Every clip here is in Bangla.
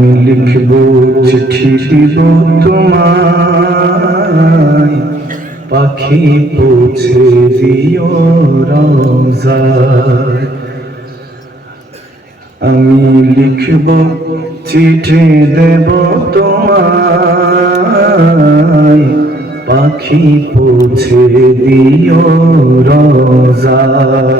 আমি লিখব চিঠি দিব তোমায়। পাখি পৌঁছে দিও রোজায় আমি লিখব চিঠি দেব তোমায়। পাখি পৌঁছে দিও রোজায়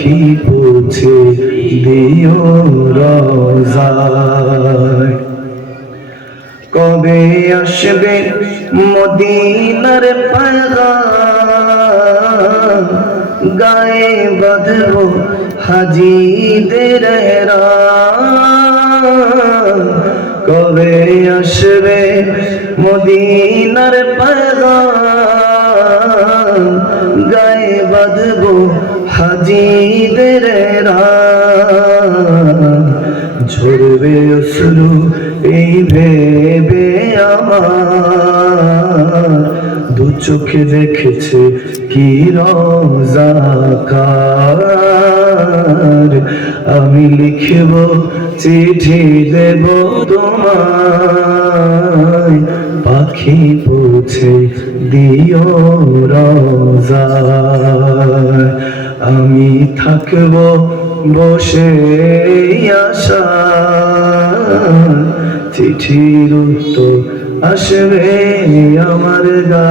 পাখি পৌঁছে দিও রোজায়। কবে আসবে মদিনার পায়গাম গায়ে বাঁধব হাজিদের। কবে আসবে মদিনার পায়গাম গায়ে বাঁধব হাজিদের। ঝরবে অশ্রু, এই ভেবে আমার দু চোখে দেখেছে কি রোজাকার আমি লিখব চিঠি দেব তোমায়, পাখি পৌঁছে দিও রোজায় আমি থাকব বসে আশা। চিঠির উত্তর আসবে আমার গা